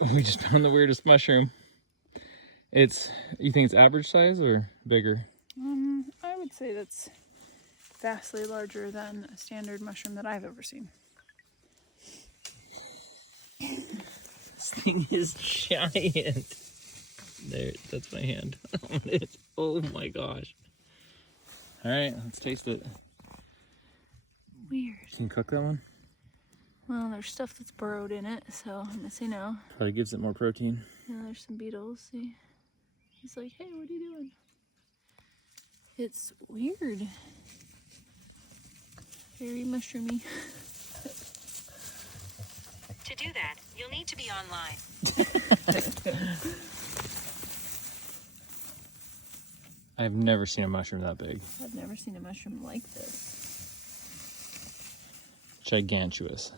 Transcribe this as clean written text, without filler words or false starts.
We just found the weirdest mushroom. You think it's average size or bigger? I would say that's vastly larger than a standard mushroom that I've ever seen. This thing is giant. There, that's my hand on it. Oh my gosh. All right, let's taste it. Weird. Can you cook that one? Well, there's stuff that's burrowed in it, so I'm gonna say no. Probably gives it more protein. Yeah, there's some beetles. See? He's like, hey, what are you doing? It's weird. Very mushroomy. To do that, you'll need to be online. I've never seen a mushroom that big. I've never seen a mushroom like this. Gigantuous.